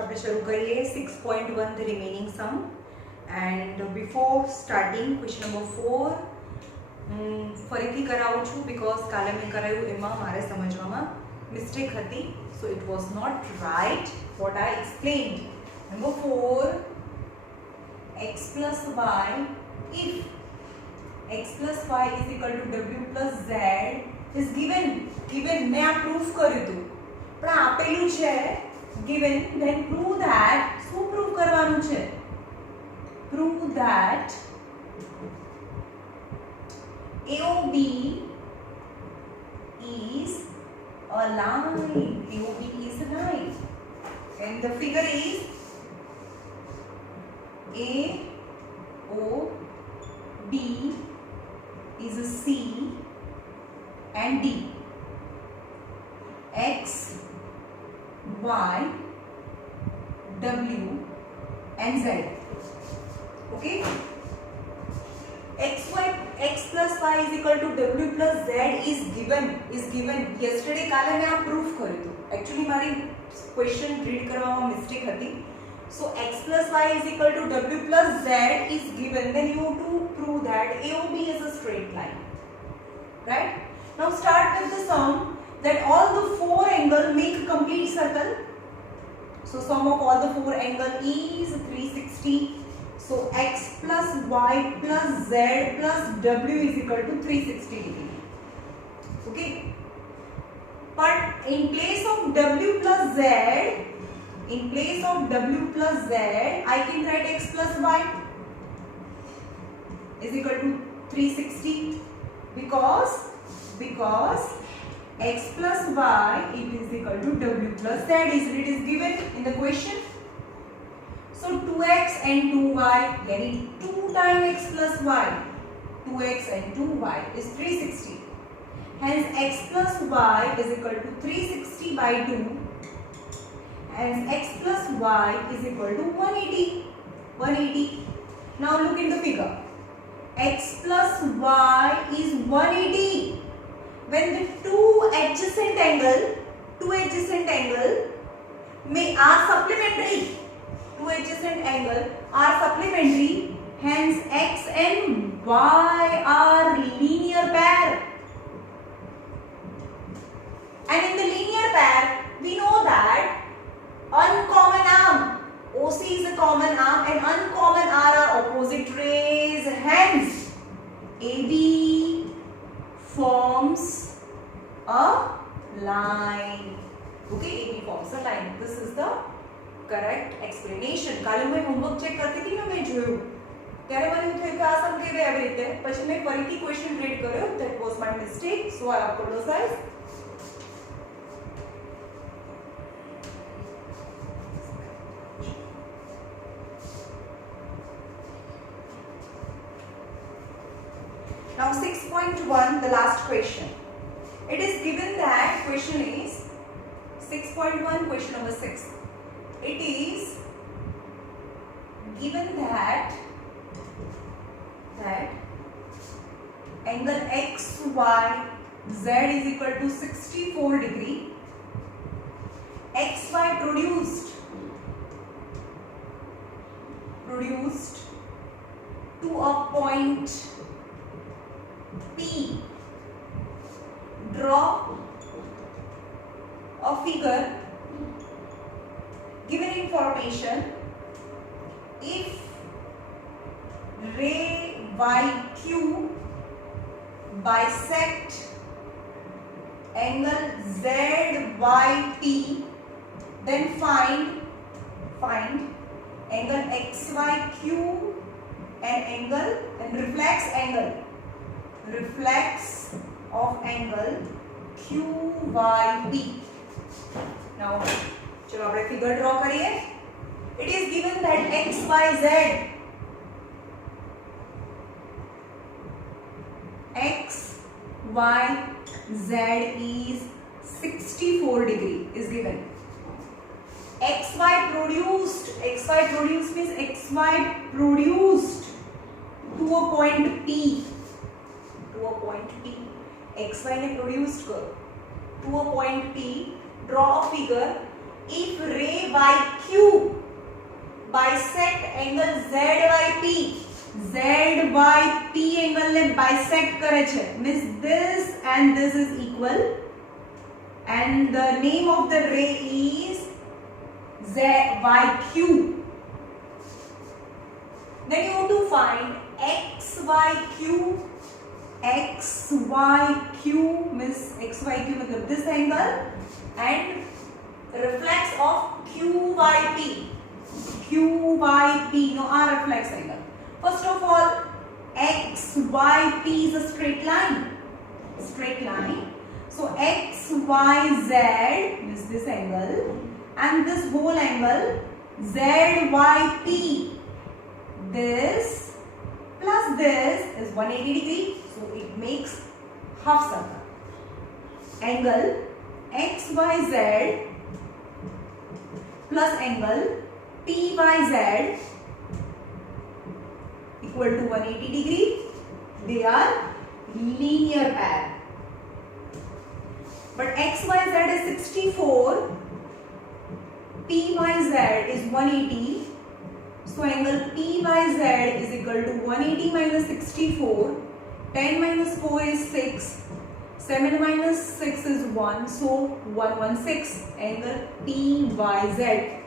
આપણે શરૂ કરીએ 6.1 the remaining sum. And before starting question number 4 ફરીથી કરાવું છું because કાલે મેં કરાયું એમાં મારે સમજવામાં મિસ્ટેક હતી, so it was not right what I explained. Number 4, x plus y, if x plus y is equal to w plus z is given મેં આ પ્રૂફ કર્યું હતું પણ આપેલું છે given, then prove that, શું પ્રૂફ કરવાનું છે? prove that AOB is a line. AOB is a line, and the figure is AOB is a C and D. X, Y, W and Z. Okay? X plus y is equal to w plus z is given. Yesterday કાલે મેં આ proof કર્યું હતું. Actually મારી question read કરવામાં mistake હતી. So x plus y is equal to w plus z is given. Then you have to prove that AOB is a straight line. Right? Now start with the sum that all the four angles make a complete circle. So sum of all the four angles is 360. So x plus y plus z plus w is equal to 360 degree. Okay? But in place of w plus z, I can write x plus y is equal to 360 because x plus y is equal to w plus z is given in the question. So 2x and 2y, yani 2 times x plus y, 2x and 2y is 360. Hence x plus y is equal to 360 by 2. Hence x plus y is equal to 180. Now look in the figure. X plus y is 180. When the two adjacent angle are supplementary. Two adjacent angles are supplementary, hence x and y are linear pair. And in the linear pair, we know that uncommon arm, OC is a common arm and uncommon R are opposite rays, hence AB forms a line. Okay, AB forms a line. This is the correct explanation. કાલે મેં homework check કરતી હતી ને મેં જોયું ત્યારે મને એવું થયું કે આ સમ કેવી આવી રીતે, પછી મેં ફરીથી ક્વેશ્ચન રીડ કર્યો. That was my mistake, so I apologize. Now 6.1, the last question. It is given that question is 6.1, question number 6. It is given that angle XYZ is equal to 64 degree. XY produced to a point P. Draw a figure. Given information, if ray YQ bisect angle ZYP, then find angle XYQ and reflex of angle QYP. Now चलो આપણે figure draw કરીએ. It is given that XYZ is 64 degree is given. XY produced means XY produced to a point P. XY ने produced to a point P. Draw a figure if ray YQ bisect angle ZYP, ZYP angle ने bisect करे છે, means this and this is equal, and the name of the ray is ZYQ. Then you have to find XYQ. XYQ means XYQ मतलब this angle, and reflex of QYP. QYP, no, our reflex angle. First of all, XYP is a straight line. Straight line. So XYZ is this angle, and this whole angle ZYP. This plus this is 180 degree, so it makes half circle. Angle XYZ plus angle PYZ equal to 180 degree. They are linear pair. But XYZ is 64, PYZ is 180. So angle PYZ is equal to 180 minus 64. 10 minus 4 is 6. 7 minus 6 is 1. So 116. Angle PYZ.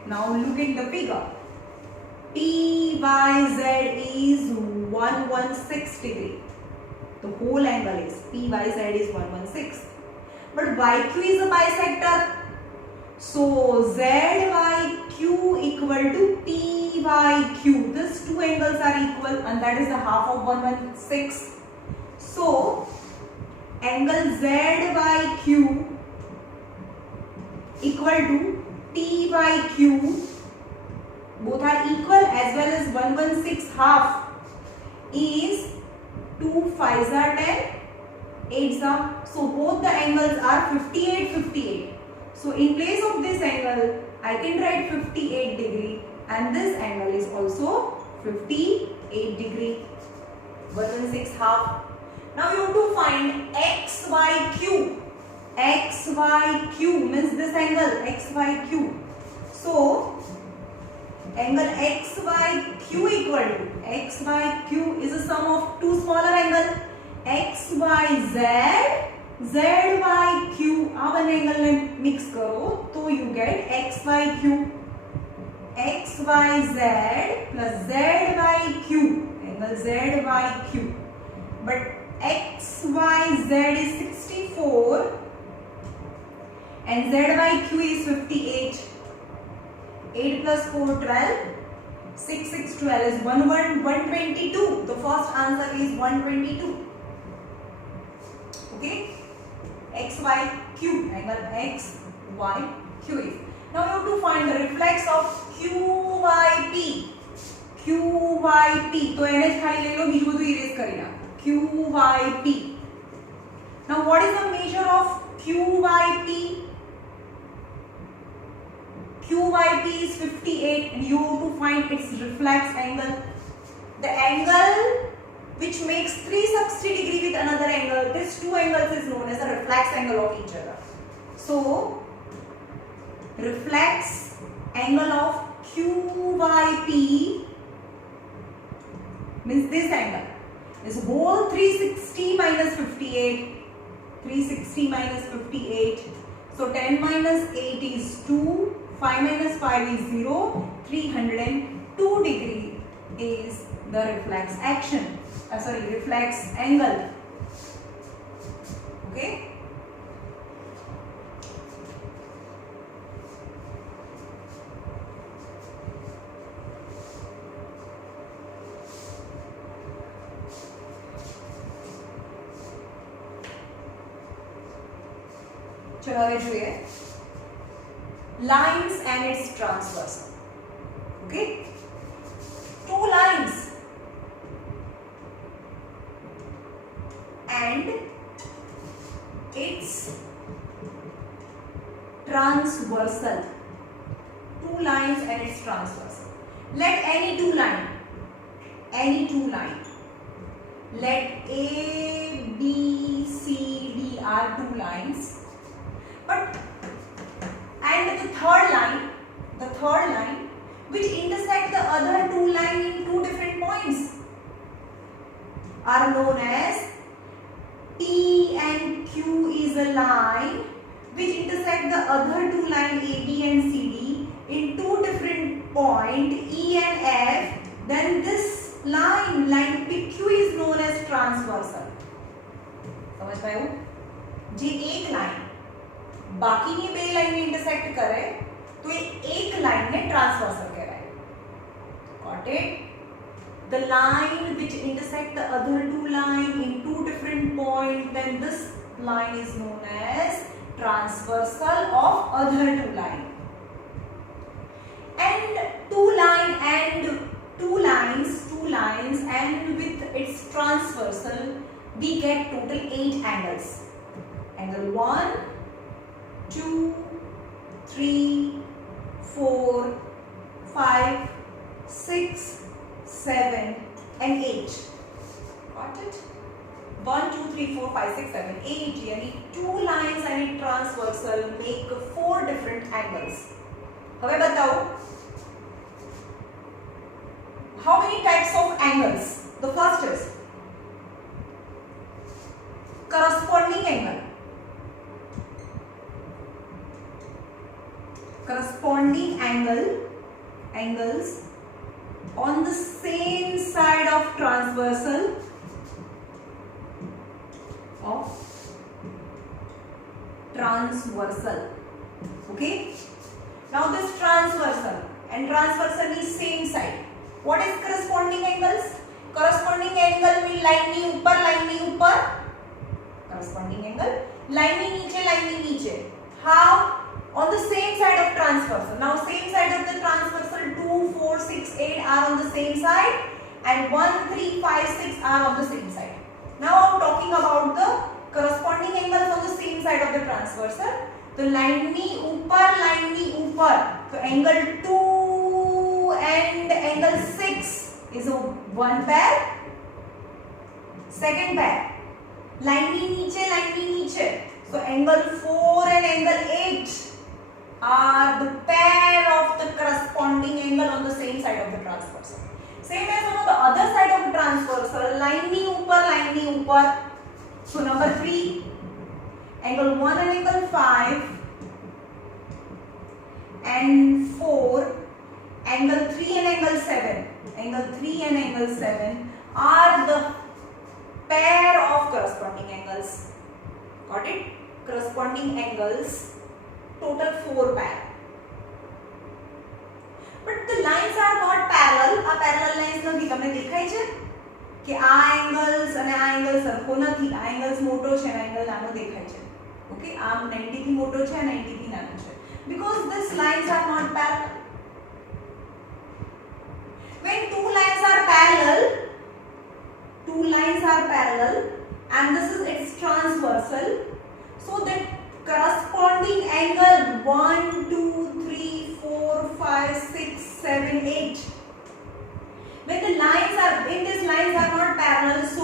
Now look at the figure. PYZ is 116 degree. The whole angle is PYZ is 116. But YQ is a bisector. So ZYQ equal to PYQ. These two angles are equal, and that is the half of 116. So angle ZYQ equal to PYQ. Both are equal, as well as 116 half is 2 5s are 10, 8s are. So both the angles are 58, 58. So in place of this angle, I can write 58 degree, and this angle is also 58 degree. 116 half. Now you have to find XYQ. XYQ means this angle XYQ. So angle XYQ equal to, XYQ is a sum of two smaller angles, XYZ, ZYQ. आप angle में mix करो तो you get XYQ. XYZ plus ZYQ, angle ZYQ. But XYZ is 64 and ZYQ is 58. 8 plus 4 12. 6 6 12 is 122. The first answer is 122. Okay. XYQ, angle XYQ is. Now you have to find the reflex of QYP. QYP. तो NH खाली ले लो, बीच में तो erase करेगा. QYP. Now what is the measure of QYP? QYP is 58, and you have to find its reflex angle. The angle which makes 360 degree with another angle, these two angles is known as the reflex angle of each other. So reflex angle of QYP means this angle is whole 360 minus 58. 360 minus 58. So 10 minus 8 is 2. 5 minus 5 is 0. 302 degree is the reflex action. Reflex angle. Okay. चलो હવે જોઈએ lines and its transversal. Okay, two lines and its transversal. Two lines and its transversal. Let any two line, let A, B, C, D are two lines, but and and the third line which intersect the other two lines in two different points are known as P and Q is a line which intersect the other two lines AB and CD in two different points E and F. Then this line PQ is known as transversal. समझ पाए हो? जे एक line बाकी की बे line में intersect करे तो ये एक लाइन में ट्रांसवर्सल कहलाए. Got it? The line which intersect the other two lines in two different points, then this line is known as transversal of other two lines. And two lines and with its transversal we get total 8 angles. Angle 1, 2, 3, 4, 5, 6, 7 and 8. Got it? 1, 2, 3, 4, 5, 6, 7, 8. यानी two lines and a transversal make 4 different angles. हमें बताओ how many types of angles? The first is corresponding angle. Corresponding angles on the same side of transversal okay. Now this transversal means same side. What is corresponding angles? Corresponding angle mean line ni upar corresponding angle line ni niche. How? On the same side of transversal. Now same side of the transversal 2, 4, 6, 8 are on the same side and 1, 3, 5, 6 are on the same side. Now I'm talking about the corresponding angles on the same side of the transversal. So line ni upar. So angle 2 and angle 6 is one pair. Second pair. Line ni niche. So angle 4 and angle 8 are the pair of the corresponding angle on the same side of the transversal. Same as on the other side of the transversal, line ni upar. So number 3, angle 1 and angle 5 and 4, angle 3 and angle 7 are the pair of corresponding angles. Got it? Corresponding angles, total 4 pair. But the lines are not parallel. આ parallel lines નથી. તમને દેખાય છે કે આ angles અને આ angle સરખો નથી. આ angles મોટો છે અને angle નાનો દેખાય છે. ઓકે, આ 90 થી મોટો છે અને 90 થી નાનો છે. Because these lines are not parallel. When two lines are parallel and this is its transversal, so that corresponding angle 1, 2, 3, 4, 5, 6, 7, 8. When the lines are not parallel, so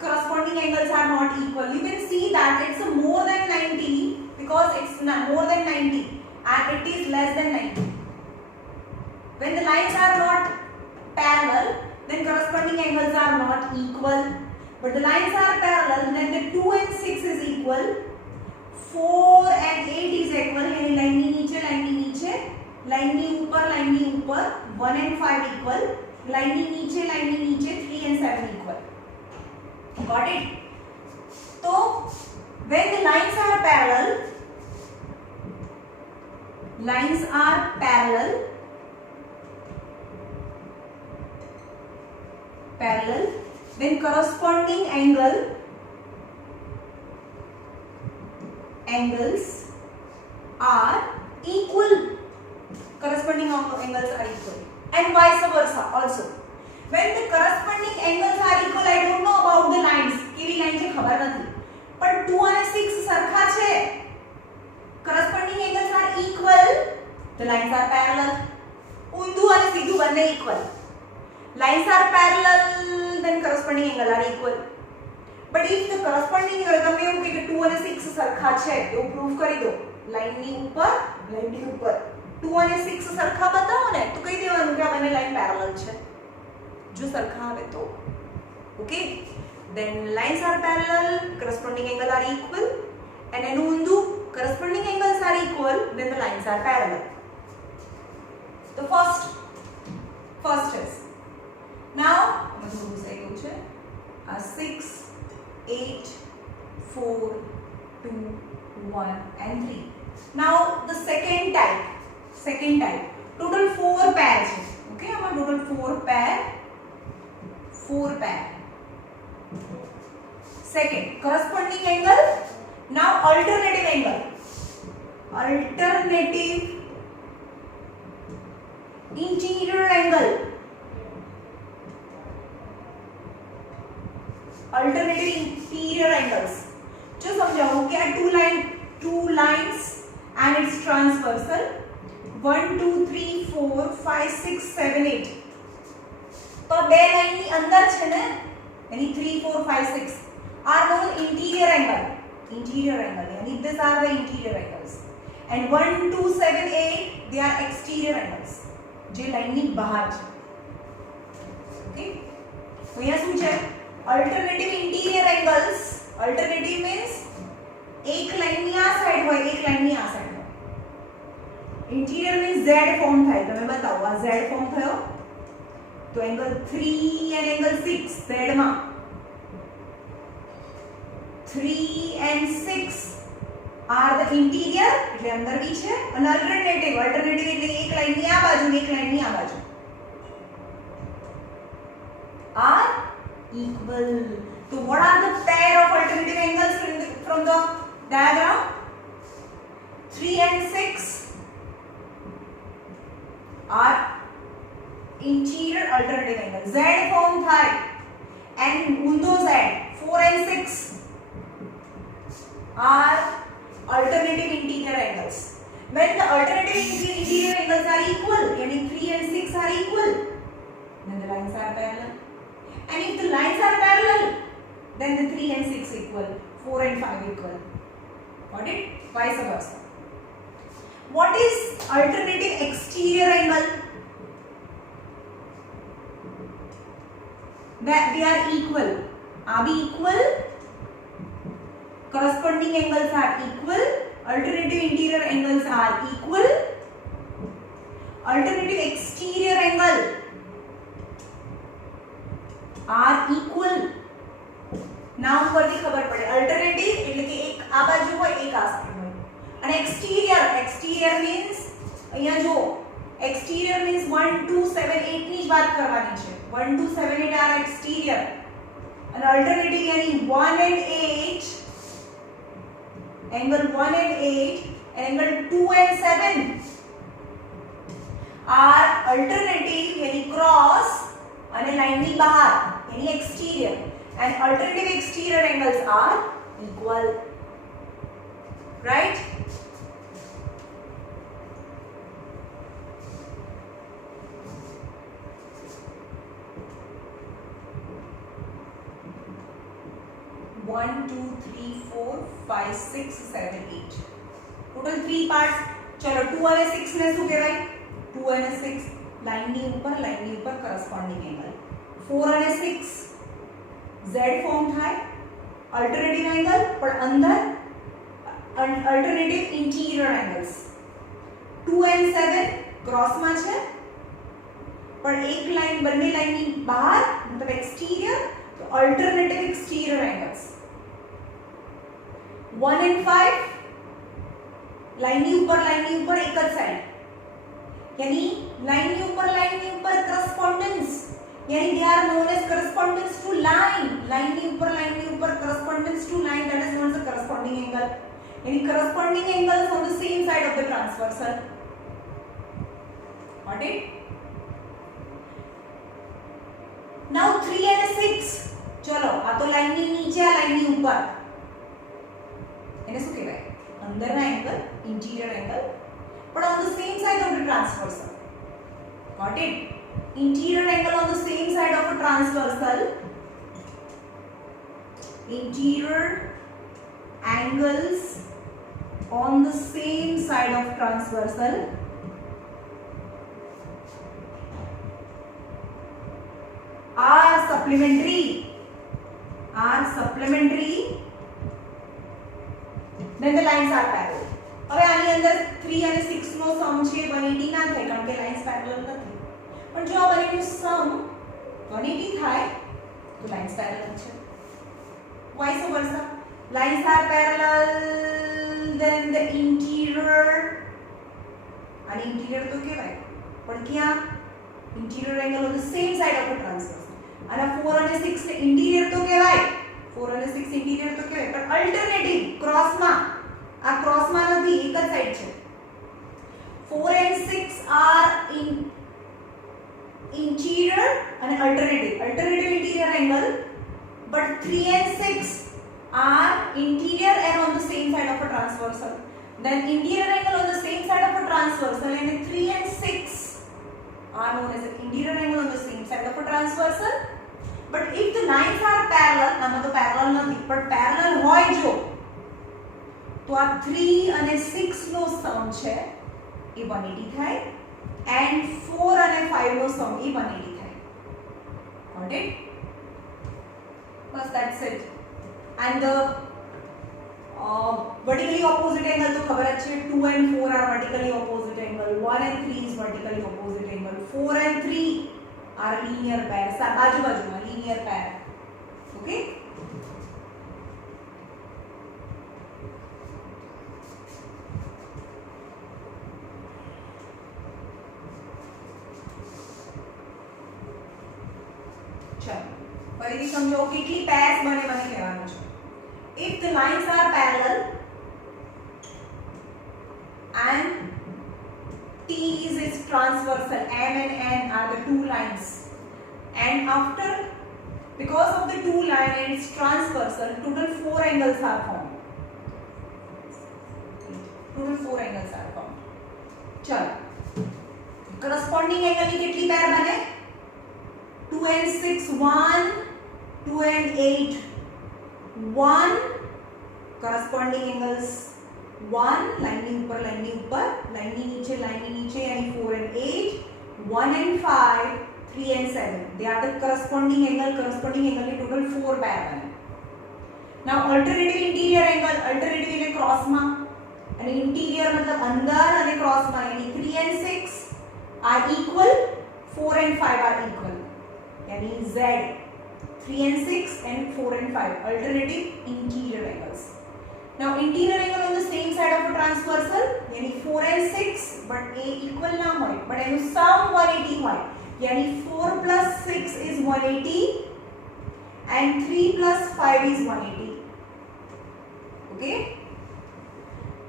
corresponding angles are not equal. You can see that it's more than 90 because it's more than 90 and it is less than 90. When the lines are not parallel, then corresponding angles are not equal. But the lines are parallel, then the 2 and 6 is equal. 4 and 8 is equal. यानी line ni niche, line ni upar, 1 and 5 equal. Line ni niche, 3 and 7 equal. Got it? So when the lines are parallel, then corresponding angles are equal. Corresponding angles are equal, and vice versa also. When the corresponding angles are equal, I don't know about the lines. કેવી line છે ખબર નથી. પણ 2 અને 6 સરખા છે. Corresponding angles are equal. The lines are parallel. ઊંધું અને સીધું બંને equal. Lines are parallel, then corresponding angle are equal. But if the corresponding તમે એવું કે 2 અને 6 સરખા છે તો પ્રૂફ કરી દો. લાઈન ની ઉપર લાઈનની ઉપર 2 અને 6 સરખા બતાવો ને તો કહી દેવાનું કે આ બંને લાઈન પેરેલલ છે જો સરખા આવે તો okay then lines are parallel corresponding angle are equal and એનું ઊંધું corresponding angles are equal then the lines are parallel the first is now અમે થોડું સહી ગયું છે આ 6 8 4 2 1 and 3 now the second type total 4 pair છે okay આમાં total 4 pair second corresponding angle now alternative interior angle angles जो समझाऊं कि two lines and it's transversal 1 2 3 4 5 6 7 8 तो બે લાઈન ની અંદર છે ને यानी 3 4 5 6 are known interior angle यानी these are the interior angles and 1 2 7 8 they are exterior angles જે લાઈન ની બહાર છે ઓકે તો અહીંયા શું છે alternative interior angles alternative means એક લાઈન ની આ સાઈડ હોય એક લાઈન ની આ સાઈડ હોય interior means z ફોર્મ થાય તમે બતાવો આ z ફોર્મ થયો तो एंगल 3 and एंगल 6 z માં 3 and 6 are the interior એટલે અંદર બી છે અને alternative એટલે એક લાઈન ની આ બાજુ ને એક લાઈન ની આ બાજુ are equal so what are the pair of alternative angles from the diagram 3 and 6 are interior alternative angle z form થાય and ઊંધો z 4 and 6 are alternative interior angles when the alternative interior angles are equal yani 3 and 6 are equal then the lines are parallel and if the lines are parallel then the 3 and 6 equal 4 and 5 equal got it vice versa what is alternative exterior angle that they are equal are we equal corresponding angles are equal alternative interior angles are equal alternative exterior angle are equal now પરથી ખબર પડે alternative એટલે કે એક આ બાજુ હોય એક આ સાઈડ હોય અને exterior means અહીંયા જો exterior means 1 2 7 8 ની જ વાત કરવાની છે 1 2 7 8 are exterior and alternative यानी 1 and 8 angle 1 and 8 and angle 2 and 7 are alternative यानी cross અને લાઈન ની બહાર यानी exterior and alternative exterior angles are equal right One, 2, 3, 4, 5, 6, 7, 8. Total 3 parts. चलो 2 અને 6 ને શું કહેવાય 2 અને 6 લાઈન ની ઉપર corresponding angle 4 અને 6 z ફોર્મ થાય alternative angle પણ અંદર alternative interior angles 2 and 7 cross માં છે પણ એક લાઈન બંને લાઈન ની બહાર મતલબ exterior તો alternative exterior angles 1 and 5 line ની ઉપર एक જ साइड यानी लाइन ની ઉપર correspondence यानी they are known as correspondence to line line ની ઉપર correspondence to line that is known as the corresponding angle यानी corresponding angles on the same side of the transversal got it now 3 and 6 चलो आ तो line ની નીચે આ લાइन ની ઉપર એને શું કહેવાય અંદરના angle interior angle but on the same side of the transversal got it interior angle on the same side of a transversal interior angles on the same side of transversal are supplementary, then the lines are parallel. હવે આની અંદર 3 અને 6 નો સમ છે 180 ના થાય કારણ કે lines parallel નથી, પણ જો આ બંનેનું સમ 180 થાય તો લાઇન્સ પેરેલલ છે. Vice versa, lines are parallel, then the interior, and interior તો કહેવાય પણ ક્યાં? interior angle on the same side of the transverse. અને 4 અને 6 ને interior તો કહેવાય, 4 અને 6 interior તો કહેવાય, પણ alternative crossમાં, આ crossમાં નથી, એક જ સાઈડ છે. 4 and 6 are in interior and alternative interior angle, but 3 and 6 are interior and on the same side of a transversal. Then interior angle on the same side of a transversal, and 3 and 6 are known as the interior angle on the same side of a transversal. But if the lines are parallel, આમાં તો parallel નથી, but parallel હોય જો, તો આ 3 અને 6 નો સમ છે એ 180 થાય, and 4 અને 5 નો સમ એ 180 થાય. Got it? Bas, that's it. And the vertically opposite angle તો ખબર જ છે, 2 and 4 are vertically opposite angle, 1 and 3 is vertically opposite angle, 4 and 3 are linear pair, બાજુ-બાજુમાં linear pair. Okay? ચલો ફરીથી સમજો કેટલી pairs બને મને કહેવાનું છે. If the lines are parallel and T is its transversal, M and N are the two lines, and after, because of the two line and its transversal, total 4 angles are formed. Total 4 angles are formed. चलो corresponding angle की कितनी pair बने? 2 and 6, 1, 2 and 8, 1 corresponding angles, 1 line ની ઉપર line ની નીચે यानी 4 and 8, 1 and 5, 3 and 7, they are the corresponding angle ની total 4 pair બને. Now alternative interior angle, alternative એટલે cross માં, અને interior मतलब અંદર અને cross માં, यानी 3 and 6 are equal, 4 and 5 are equal, यानी Z 3 and 6 and 4 and 5 alternative interior angles. Now interior angle on the same side of a transversal, यानी 4 and 6 but A equal ना होए, but एनु sum 180 होए, यानी 4 plus 6 is 180 and 3 plus 5 is 180. Okay?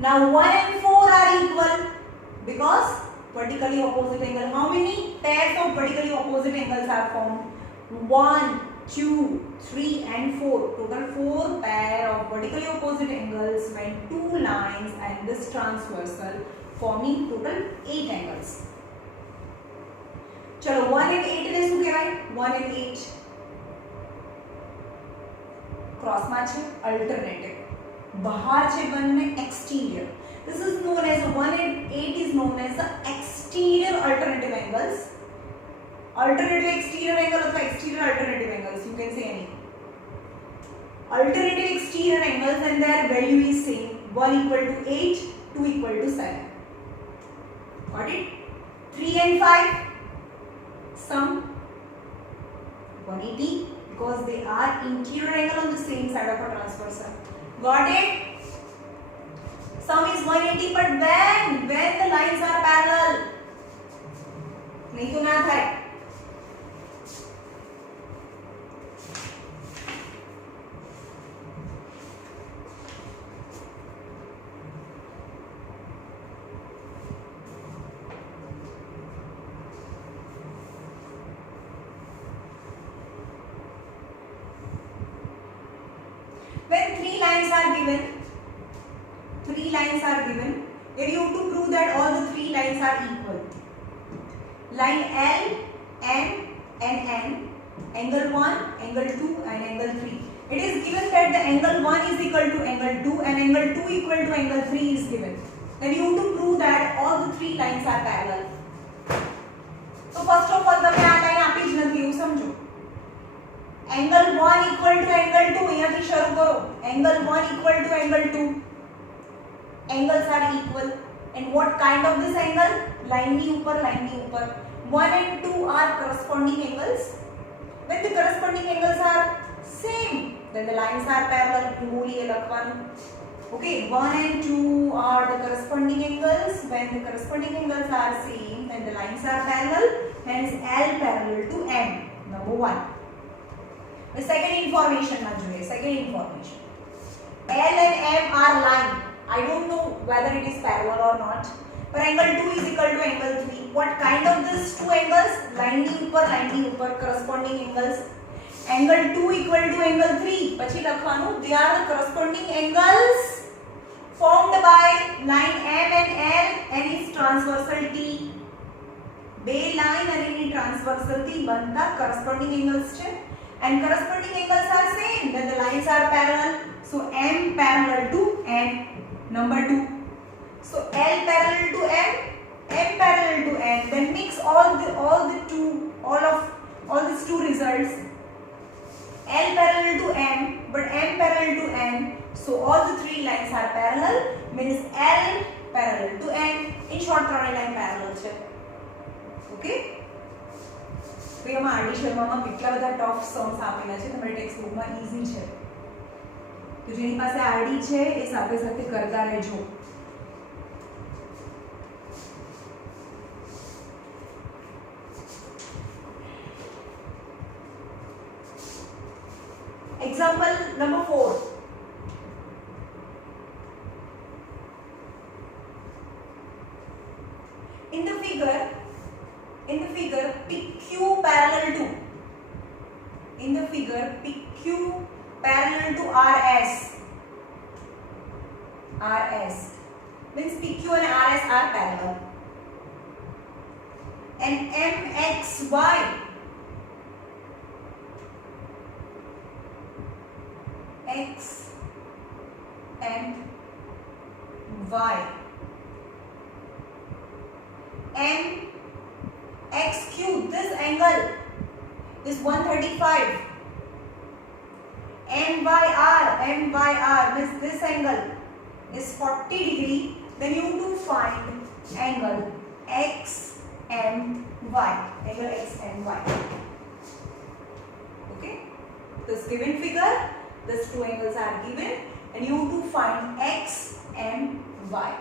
Now 1 and 4 are equal because vertically opposite angle. How many pairs of vertically opposite angles are formed? 1, 2, 3 and 4. Total 4 pair of vertically opposite angles when two lines and this transversal forming total 8 angles. चलो 1 and 8 ने શું કહેવાય? 1 and 8 cross માં છે alternative, બહાર છે બંને exterior. This is known as 1 and 8 is known as the exterior alternative angles. Alternative exterior angle or exterior alternative angles, you can say any. Alternative exterior angles and their value is same, 1 equal to 8, 2 equal to 7. Got it? 3 and 5 sum 180 because they are interior angle on the same side of a transversal. Got it? Sum is 180, but when the lines are parallel, नहीं तो ना था. When three lines are given, then you have to prove that all the three lines are equal. Line L, M and N, angle 1, angle 2 and angle 3. It is given that the angle 1 is equal to angle 2 and angle 2 equal to angle 3 is given. Then you have to prove that all the three lines are parallel. So first of all તમે આ line આપી જ નથી એવું સમજો. angle 1 equal to angle 2 અહીંયાથી શરૂ કરો. angle 1 equal to angle 2. Angles are equal. And what kind of this angle? Line ની ઉપર. 1 and 2 are corresponding angles. When the corresponding angles are same, then the lines are parallel. મૂળીએ લખવાનું. Okay, 1 and 2 are the corresponding angles. When the corresponding angles are same, then the lines are parallel. Hence L parallel to M. Number 1. The second information માં જોઈએ. Second information. L and M are line. I don't know whether it is parallel or not. But angle 2 is equal to angle 3. What kind of these two angles? Line ની ઉપર corresponding angles. Angle 2 equal to angle 3. પછી લખવાનું they are the corresponding angles formed by line M and L and its transversal T. બે line અને એની transversal T બનતા corresponding angles છે. And corresponding angles are same, then the lines are parallel. So M parallel to N. Number 2. So L parallel to M, M parallel to N. Then mix all these two results. L parallel to M, but M parallel to N. So all the three lines are parallel. Means L parallel to N. In short, ત્રણે line parallel છે. Okay? તો એમાં RD શર્મામાં કેટલા બધા tough Sam's આપેલા છે તમારી text બુકમાં ઈઝી છે. તો જેની પાસે આરડી છે એ સાથે સાથે કરતા રહેજો. Example number 4. In the figure PQ parallel to RS means PQ and RS are parallel. And MXY X and Y. MXQ, this angle is 135. MYR means this angle is 40 degree. Then you have to find angle X and Y. Angle X and Y. Okay. This given figure, these two angles are given, and you have to find X and Y.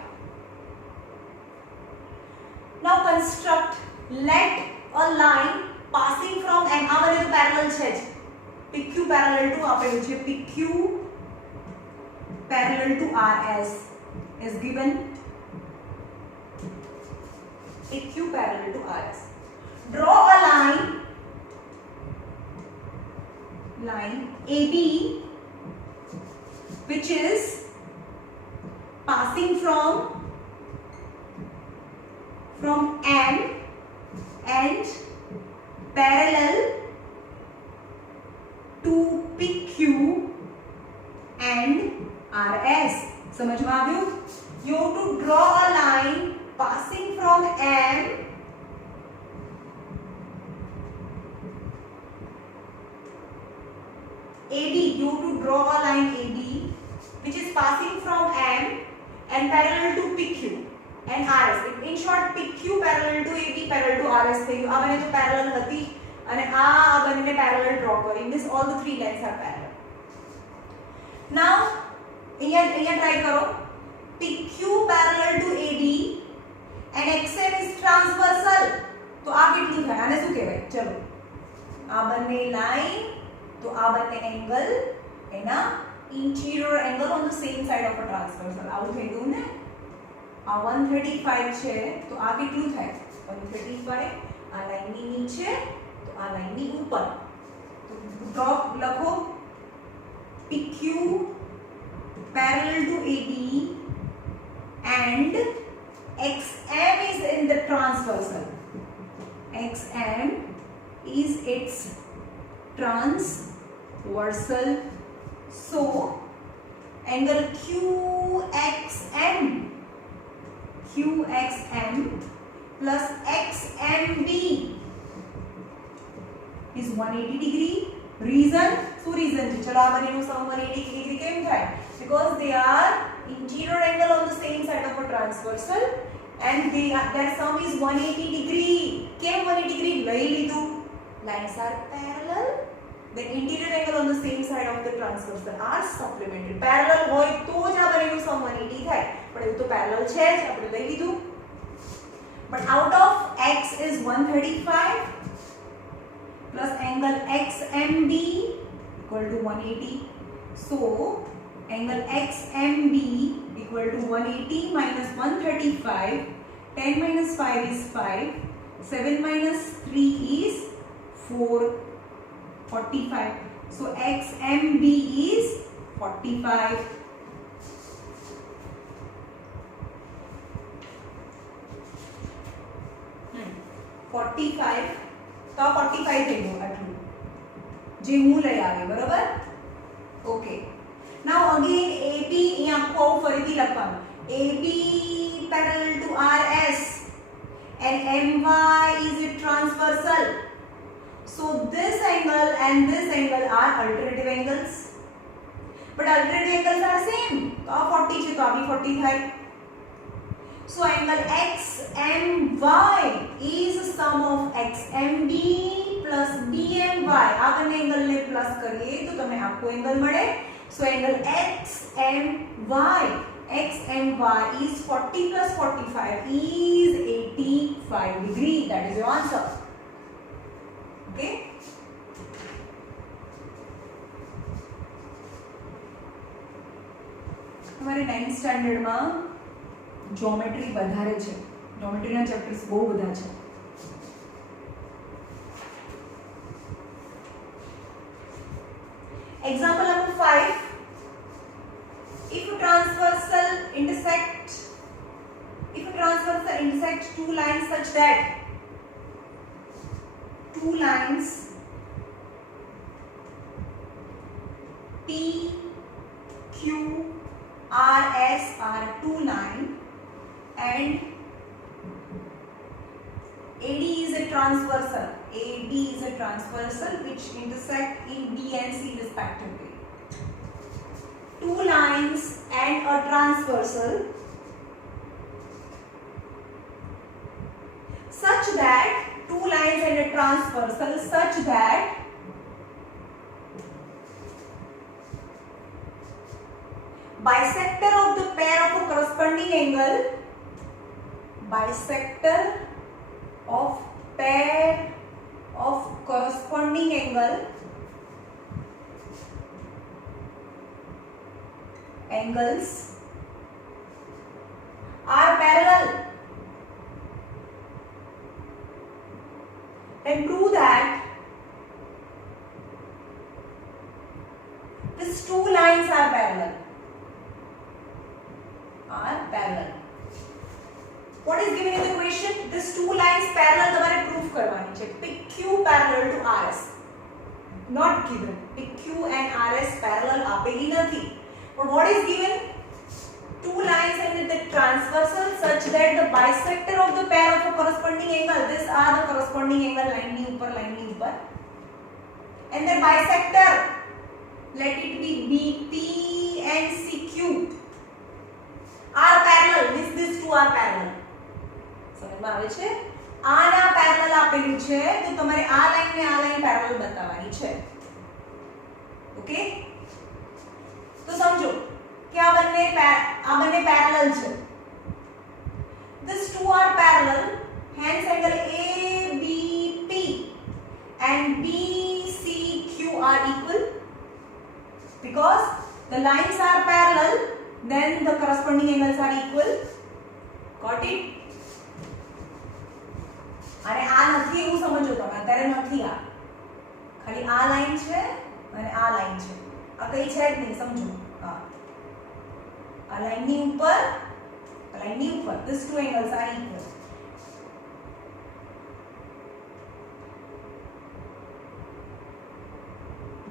Now construct, let a line passing from M. આ બધું parallel છે જ. PQ parallel to આપેલું છે. PQ parallel to RS is given. PQ parallel to RS. Draw a line AB which is passing from M and parallel to PQ and RS. સમજમાં આવ્યું? You have to draw a line passing from M AB. You have to draw a line AB which is passing from M and parallel to PQ and RS. In short, PQ parallel to AB parallel to RS થઈ ગયું. આ બંને તો parallel હતી અને આ બંનેને parallel draw કરી. Means all the three lines are parallel. Now અહીંયા try કરો. PQ parallel to AB and XM is transversal. તો આ કેટલું થાય? આને શું કહેવાય? ચલો. આ બંને લાઈન તો આ બંને એંગલ એના interior angle on the same side of a transversal. આવું થઈ ગયું ને? આ 135 છે તો આ કેટલું થાય? 135 આ લાઈનની નીચે તો આ લાઈનની ઉપર. તો ડ્રોપ લખો PQ parallel to AB and XM is in the transversal. XM is its transversal So angle QXM plus XMB is 180 degree. Reason? શું reason છે? ચલો આ બંનેનું સમ 180 degree કેમ થાય? Because they are interior angle on the same side of a transversal and their sum is 180 degree. કેમ 180 degree લઈ લીધું? Lines are parallel. The interior angle on the same side of the transversal are supplementary. Parallel હોય તો જ આ બંનેનું sum 180 થાય. પણ એવું તો parallel છે જ, આપણે લઈ લીધું. But out of x is 135 plus angle XMB equal to 180. So angle XMB equal to 180 minus 135. 10 minus 5 is 5. 7 minus 3 is 4. 45. So XMB is 45. Hmm. 45. तो 45 થઈ ગયું આટલું જે હું લઈ આવી બરોબર. ઓકે નાઉ અગેન AB અહીંયા આખો ફરીથી લખવાનું. AB parallel to RS and MY is a transversal. So this angle and this angle are alternative angles. But alternative angles are same. तो આ 40 છે તો આ બી 40 થાય. So angle XMY is sum of XMB plus BMY. આ બંને angle ને plus કરીએ તો તમને આખો એંગલ મળે. So angle XMY is 40 plus 45 is 85 degree. That is your answer. Okay. हमारे 9th स्टैंडर्ड में ज्योमेट्री વધારે છે. જ્યોમેટ્રી ના ચેપ્ટર્સ બહુ બધા છે. Example number 5. If a transversal intersect two lines such that two lines P, Q, R, S are two lines and AD is a transversal. AB is a transversal which intersect in B and C respectively. Two lines and a transversal such that two lines and a transversal such that bisector of the pair of a corresponding angle angles are parallel. Then prove that these two lines are parallel. What is given in the question? These two lines parallel તમારે proof કરવાની છે. PQ parallel to RS. Not given. PQ and RS parallel આપેલી નથી. But what is given? Two lines and the transversal such that the bisector of the pair of a corresponding angle. These are the corresponding angle line ની ઉપર. And their bisector, let it be BP and CQ, are parallel. These two are parallel. સમજમાં આવે છે? આના parallel આપેલું છે તો તમારે આ લાઈન ને આ લાઈન પેરેલલ બતાવવાની છે. ઓકે, તો સમજો કે આ બંને પેરેલલ છે. These two are parallel, hence angle ABP and BCQ are equal. Because the lines are parallel, then the corresponding angles are equal. Got it? અને આ નથી એવું સમજો તમે, અત્યારે નથી આ, ખાલી આ લાઈન છે અને આ લાઈન છે, આ કઈ છે જ નહીં, સમજો. હા, આ લાઈનની ઉપર, આ લાઈનની ઉપર, these two angles are equal.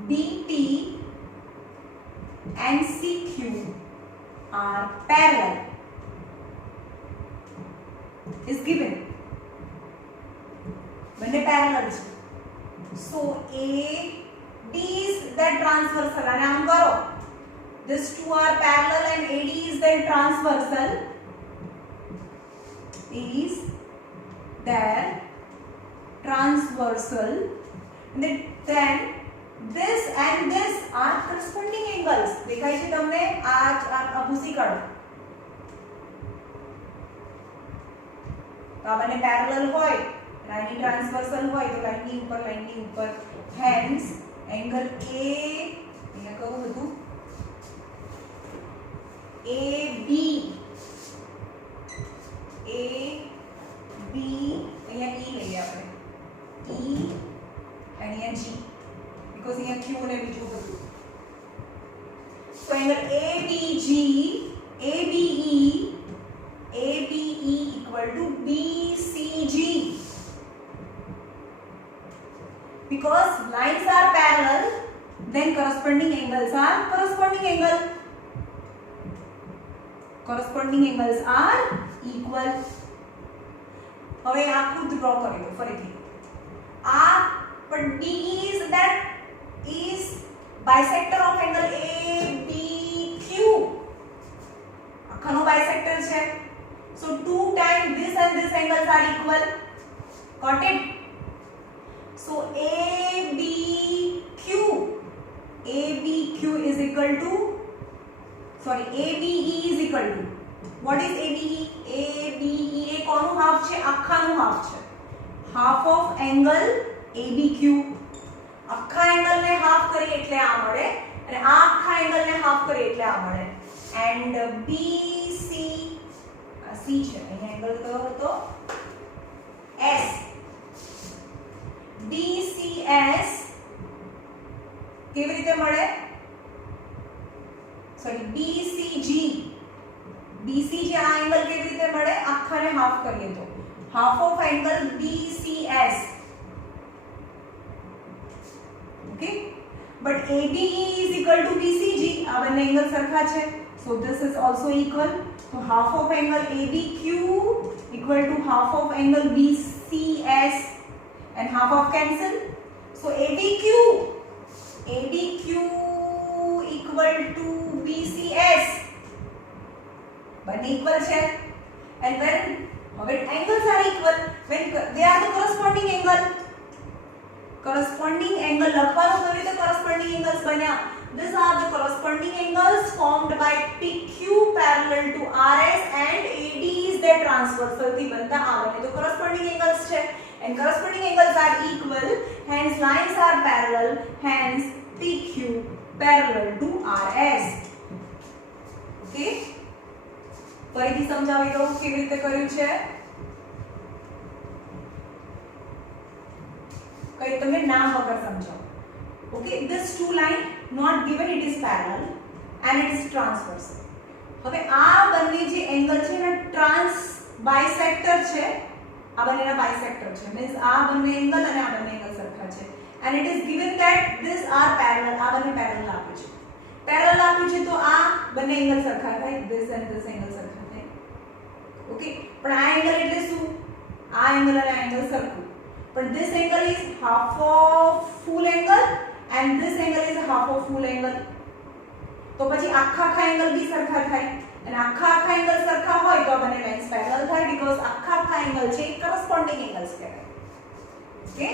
BP and CQ are parallel is given. બંને parallel છે. So AD is that transversal અને આમ કરો. These two are parallel and AD is that transversal. Is that transversal. And then this and this are corresponding angles. દેખાય છે તમને આ ભૂસી કાઢો. તો આ બંને પેરેલલ હોય, લાઈનની ટ્રાન્સવર્સલ હોય તો લાઈનની ઉપર હેન્સ એંગલ A અહીંયા કયું હતું AB અહીંયા E લઈએ આપણે E and here G because here Q ને બીજું બધું. So angle ABE equal to BCG because lines are parallel then corresponding angles are equal. હવે આ ખુદ ડ્રો કરી દો ફરીથી. But BE is bisector of angle ABQ. આખાનો bisector છે. So 2 times this and this angles are equal. Got it? So ABE is equal to ABE is equal to what is ABE? ABE એ કોનું half છે? આખાનું half છે. half of angle ABQ. આખા angle ને half કરી એટલે આ મળે અને આ આખા એંગલ ને હાફ કરી એટલે આ મળે. એન્ડ BC આ C છે, અહીંયા એંગલ કયો હતો? S. BCS કેવી રીતે મળે? સોરી BCG આ એંગલ કેવી રીતે મળે? આખાને હાફ કરીએ તો half of angle BCS. Okay, but ABE is equal to BCG. આ બંને એંગલ સરખા છે, so this is also equal. So half of angle ABQ equal to half of angle BCS and half of cancel. So ABQ equal to BCS. બંને equal છે. And when angles are equal, when they are the corresponding angle લખવાનું કેવી રીતે corresponding angles બન્યા? These are the corresponding angles formed by PQ parallel to RS and AD is their transversal થી બનતા આ બંને તો corresponding angles છે and corresponding angles are equal, hence lines are parallel, hence PQ parallel to RS. Okay, ફરીથી સમજાવી દઉં કેવી રીતે કર્યું છે. કઈ તમે નામ વગર સમજાવો. Okay, this two line not given, it is parallel and it is transversal. હવે આ બંને જે એંગલ છે ને ટ્રાન્સ બાયસેક્ટર છે, આ બંનેના બાયસેક્ટર છે, means આ બંને એંગલ અને આ બંને એંગલ સરખા છે and it is given that these are parallel. આ બંને parallel આપ્યું છે તો આ બંને એંગલ સરખા થાય, this and this angle સરખા થાય. Okay, પણ આ એંગલ એટલે શું? આ એંગલ અને આ એંગલ સરખું, but this angle is half of full angle and this angle is half of full angle. તો પછી આખા એંગલ બી સરખા થાય અને આખા એંગલ સરખા હોય તો બંને લાઇન્સ પેરેલલ થાય because આખા એંગલ છે એ corresponding angles કહેવાય. ઓકે,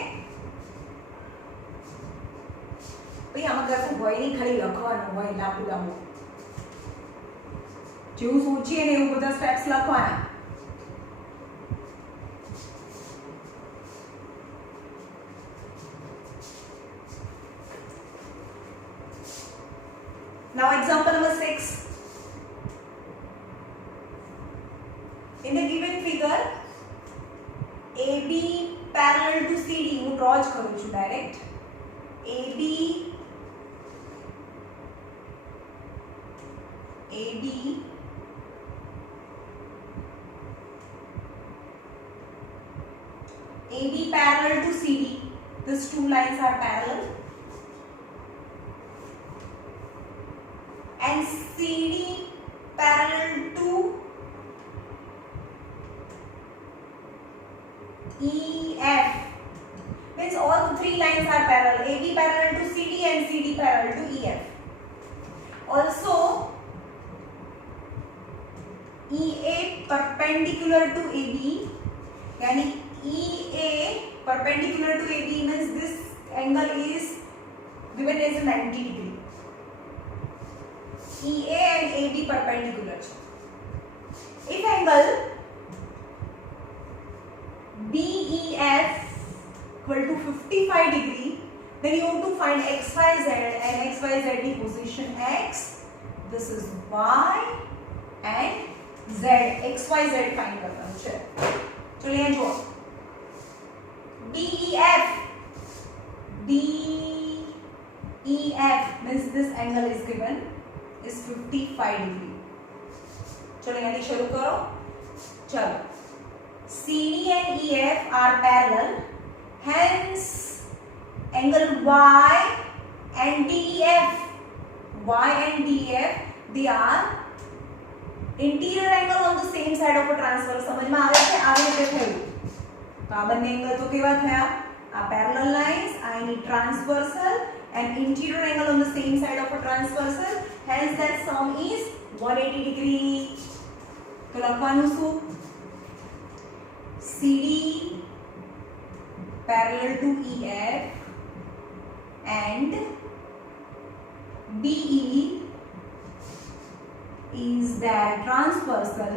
ભાઈ આમાં કશું હોય નહીં, ખાલી લખવાનું હોય લાંબુ જેવું સોચીએ ને એવું બધા સ્ટેપ્સ લખવાના. Now example number 6. In the given figure, AB parallel to CD. હું ડ્રો જ કરું છું direct. AB parallel to CD. These two lines are parallel. and CD parallel to EF. Means all three lines are parallel. AB parallel to CD and CD parallel to EF. Also, EA perpendicular to AB. यानी EA perpendicular to AB means this angle is given as a 90 degree. EA and AB perpendicular. If angle BEF equal to 55 degree, then you have to find XYZ and XYZ की position X. This is Y and Z. XYZ find करना है. चलो यहाँ जो BEF means this angle is given is 55 degree. चलो यहाँ शुरू करो. चलो CD and EF are parallel, hence angle Y and DEF they are interior angle on the same side of a transverse. समझ में આવે છે? આવી રીતે થયું. તો આ બંને એંગલ તો કેવા થયા? આ parallel lines, I need transversal and interior angle on the same side of a transversal, hence that sum is 180 degree. તો લખવાનું શું? CD parallel to EF and BE is that transversal,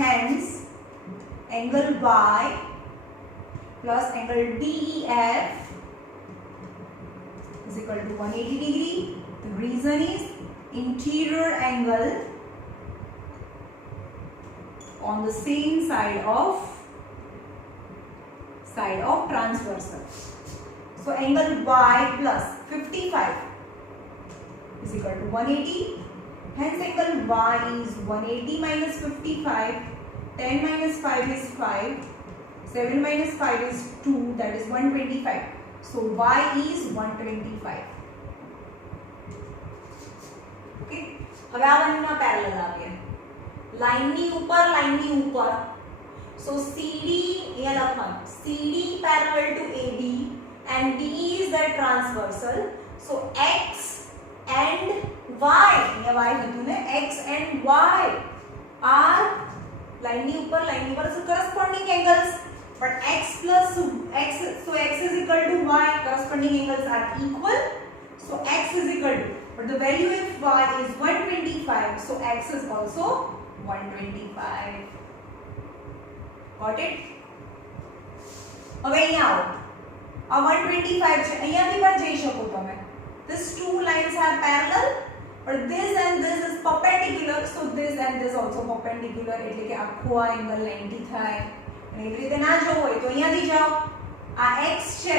hence angle Y plus angle DEF is equal to 180 degree. The reason is interior angle on the same side of transversal. So angle Y plus 55 is equal to 180. Hence angle Y is 180 minus 55. 10 minus 5 is 5. 7 minus 5 is 2. That is 125. So Y is 125. Okay. હવે આ બંનેમાં parallel આવીએ. લાઈનની ઉપર so CD અહીંયા લખવાનું CD parallel to AB and BE is the transversal, so X and Y અહીંયા Y હતું ને X and Y are લાઈનની ઉપર so corresponding angles, but X plus X, so X is equal to Y, corresponding angles are equal, so X is equal to, but the value of Y is 125, so X is also 125. Got it? હવે અહીંયા આવો. આ 125 છે. અહીંયાથી પણ જઈ શકો તમે. These two lines are parallel, but this and this is perpendicular, so this and this also perpendicular, એટલે કે આખો આ એંગલ 90 થાય. અને એવી રીતે ના જોવું હોય તો અહીંયાથી જાઓ. આ x છે,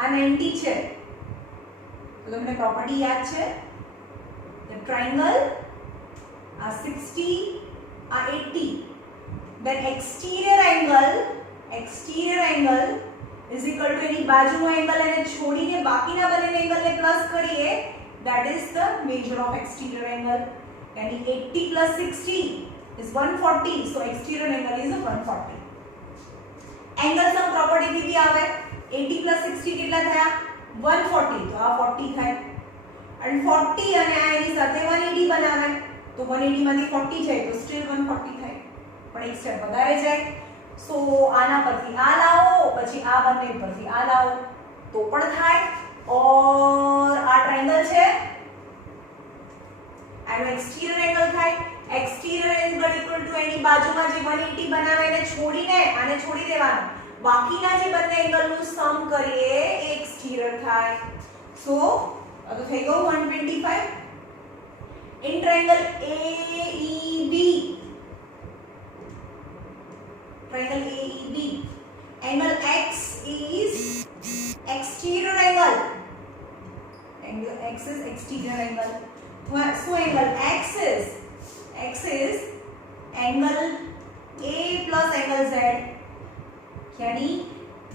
આ 90 છે. તો તમને પ્રોપર્ટી યાદ છે? The triangle a 60, a 80. Then exterior angle is equal to any બાજુનો angle અને છોડીને બાકીના બંને angle ને પ્લસ કરીએ, that is the measure of exterior angle. यानी 80 plus 60 is 140, so exterior angle is 140. Angle sum property થી भी આવે. 80 plus 60 કેટલા થયા? 140. તો આ 40 થાય. and 40 અને આ એની સાથે 180 બનાવે, તો 180 માંથી 40 જાય તો સ્ટીલ 140 થાય, પણ એક સ્ટેપ વધારે જાય. સો આના પરથી આ લાવો, પછી આ બંને પરથી આ લાવો તો પણ થાય. ઓર આ ટ્રાયેંગલ છે, આનો એક્સટીરિયર એંગલ થાય. એક્સટીરિયર એંગલ ઇક્વલ ટુ એની બાજુમાં જે 180 બનાવે એને છોડીને આને છોડી દેવાનો, બાકીના જે બંને એંગલનું સમ કરીએ એ એક્સટીરિયર થાય. સો તો થઈ ગયું 125. in triangle AEB, angle X is exterior angle. Angle X is exterior angle. So angle X is angle A plus angle Z. यानी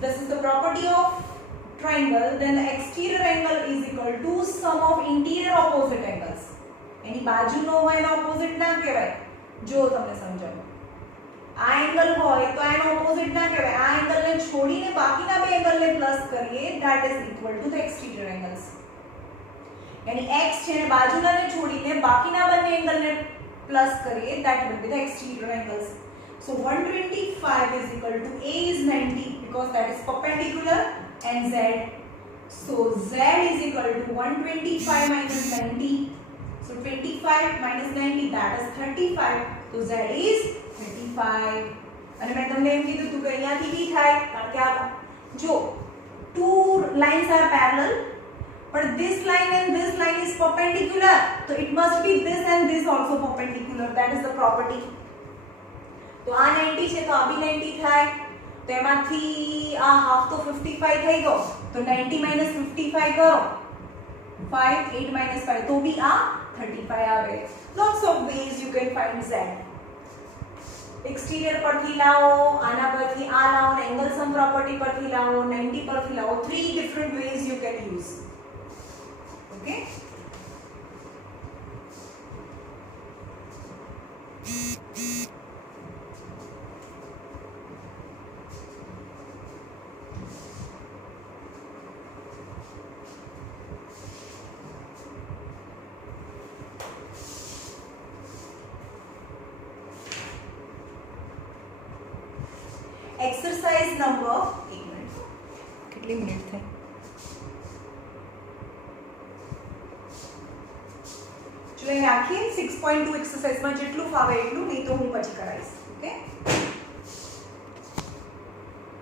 this is the property of triangle, then the exterior angle is equal to sum of interior opposite angles. એની બાજુનો હોય એનો opposite ના કહેવાય. જો તમને સમજાવું, આ એંગલ હોય તો એનો opposite ના કહેવાય. આ એંગલને છોડીને બાકીના બે એંગલને પ્લસ કરીએ, that is equal to the exterior angles. यानी x છે ને બાજુનાને છોડીને બાકીના બંને એંગલને પ્લસ કરીએ, that will be the exterior angles. So 125 is equal to a is 90 because that is perpendicular and z. So z is equal to 125 minus 90. So 25 minus 90, that is 35. So z is 35. અને મેં તમને એમ કીધું હતું કે અહીંયાથી બી થાય, કારણ કે આ જો two lines are parallel, but this line and this line is perpendicular, so it must be this and this also perpendicular. That is the property. તો આ 90 છે તો આ બી 90 થાય, તો એમાંથી આ હાફ તો 55 થઈ ગયો, તો 90 minus 55 કરો, 5 8 minus 5, તો બી આ 35 આવે. Lots of ways you can find z. Exterior परथी लाओ, आना परथी आ लाओ, एंगल सम प्रॉपर्टी परथी लाओ, 90 परथी लाओ. 3 different ways you can use. Okay? Exercise number 1 minute કેટલી મિનિટ થઈ? ચલો એ રાખીએ. 6.2 એક્સરસાઇઝમાં જેટલું ફાવે એટલું, નહીં તો હું પછી કરાવીશ. ઓકે.